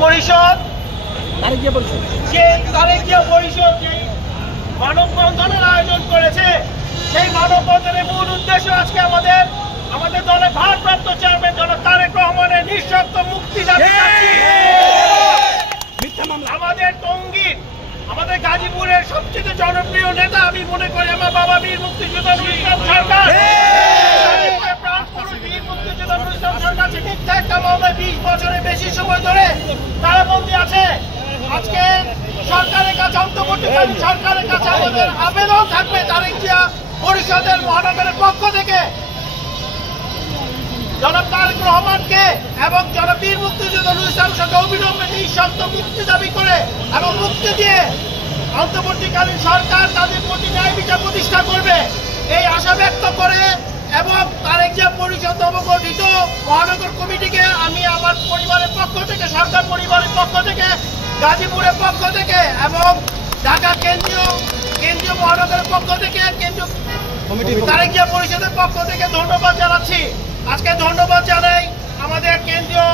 পরিষদ যে মানববন্ধনের আয়োজন করেছে, সেই মানববন্ধনের মূল উদ্দেশ্য আজকে আমাদের দলের ভারপ্রাপ্ত চেয়ারম্যান জনাব তারেক রহমানের নিঃশর্ত মুক্তি দাবি করছি। আমাদের টঙ্গীর, আমাদের গাজীপুরের সবচেয়ে জনপ্রিয় নেতা আমি মনে করি আমার বাবা বীর মুক্তিযোদ্ধা নুরুল ইসলাম সরকার। বীর মুক্তিযোদ্ধা নুরুল ইসলাম সরকার মিথ্যা একটা মামলায় 20 বছরের বেশি সময় ধরে কারাবন্দী আছে। আজকে সরকারের কাছে, অন্তর্বর্তীকালীন সরকারের কাছে আমাদের আবেদন থাকবে তারেক জিয়া পরিষদের মহানগরের পক্ষ থেকে জনাব তারেক রহমানকে এবং জনাব বীর মুক্তিযোদ্ধা নুরুল ইসলাম সরকার অবিলম্বে নিঃশর্ত মুক্তি দাবি করে এবং মুক্তি দিয়ে অন্তর্বর্তীকালীন সরকার তাদের প্রতি ন্যায় বিচার প্রতিষ্ঠা করবে এই আশা ব্যক্ত করে এবং তারেক জিয়া পরিষদ নবগঠিত মহানগর কমিটিকে আমি আমার পরিবারের পক্ষ থেকে, সরকার পরিবারের পক্ষ থেকে, গাজীপুরের পক্ষ থেকে এবং ঢাকা কেন্দ্রীয় মহানগরের পক্ষ থেকে, কেন্দ্রীয় তারেক জিয়া পরিষদের পক্ষ থেকে ধন্যবাদ জানাচ্ছি। আজকে ধন্যবাদ জানাই আমাদের কেন্দ্রীয়